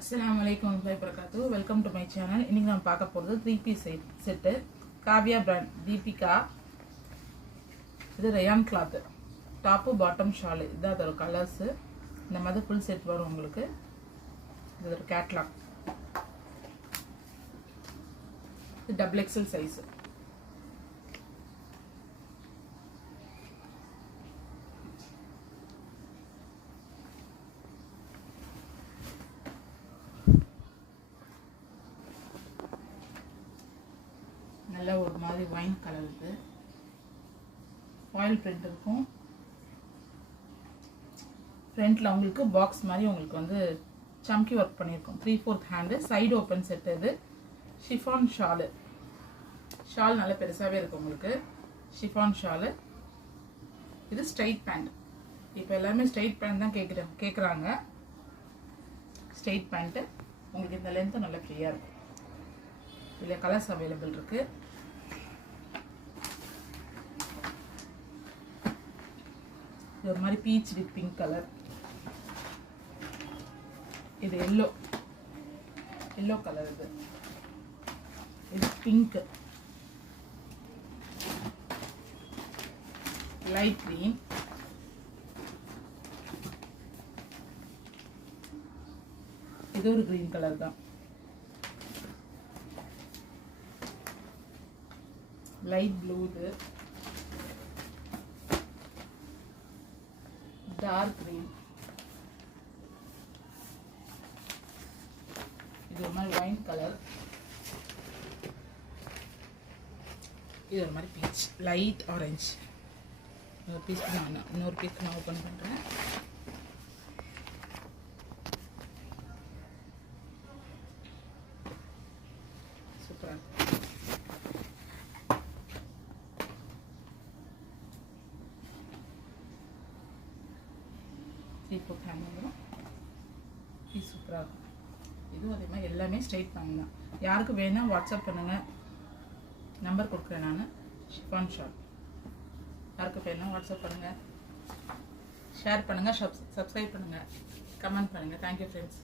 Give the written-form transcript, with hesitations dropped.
Assalamualaikum warahmatullahi wabarakatuh. Welcome to my channel. இன்னைக்கு நான் பார்க்க போறது 3-piece set. Kavya brand Deepika. இது rayon cloth. Top bottom shawl. இது அதோட கலர்ஸ். இந்த மாதிரி ஃபுல் செட் வரும் உங்களுக்கு. இது ஒரு கேட்டலாக். இது டபுள் எக்ஸ்எல் சைஸ். நல்ல ஒரு மாதிரி வைன் கலர் இது ஆயில் பிரிண்ட் இருக்கும் ஃப்ரண்ட்ல உங்களுக்கு பாக்ஸ் மாதிரி உங்களுக்கு வந்து சம்கி ஒர்க் பண்ணியிருக்கோம் 3/4 ஹேண்டு சைடு ஓப்பன் செட் இது ஷிஃபான் ஷால் நல்ல பெருசாகவே இருக்கும் உங்களுக்கு ஷிஃபான் ஷால் இது ஸ்ட்ரைட் பேண்ட் இப்போ எல்லாமே ஸ்ட்ரைட் பேண்ட் தான் கேட்குறாங்க ஸ்ட்ரைட் பேண்ட்டு உங்களுக்கு இந்த லென்த்து நல்லா ஃப்ரீயாக இருக்கும் இதில் கலர்ஸ் அவைலபிள் இருக்குது இது ஒரு மாதிரி பீச் வித் பிங்க் கலர் இது எல்லோ கலர் இது பிங்க் லைட் கிரீன் இது ஒரு கிரீன் கலர் தான் லைட் ப்ளூ இது டார்க் கிரீன் இது ஒரு மாதிரி வைன் கலர் இது ஒரு மாதிரி பீச் லைட் ஆரஞ்சு இன்னொரு பீஸ்க்கு நான் ஓப்பன் பண்ணுறேன் சூப்பராக இப்போ ஹேண்ட் வந்துடும் இது சூப்பராக இருக்கும் இதுவும் அதே மாதிரி எல்லாமே ஸ்ட்ரைட் பேண்ட் தான் யாருக்கு வேணால் வாட்ஸ்அப் பண்ணுங்கள் நம்பர் கொடுக்குறேன் நான் ஷிஃபான் ஷால் யாருக்கு வேணால் வாட்ஸ்அப் பண்ணுங்கள் ஷேர் பண்ணுங்கள் சப்ஸ்கிரைப் பண்ணுங்கள் கமெண்ட் பண்ணுங்கள் தேங்க்யூ ஃப்ரெண்ட்ஸ்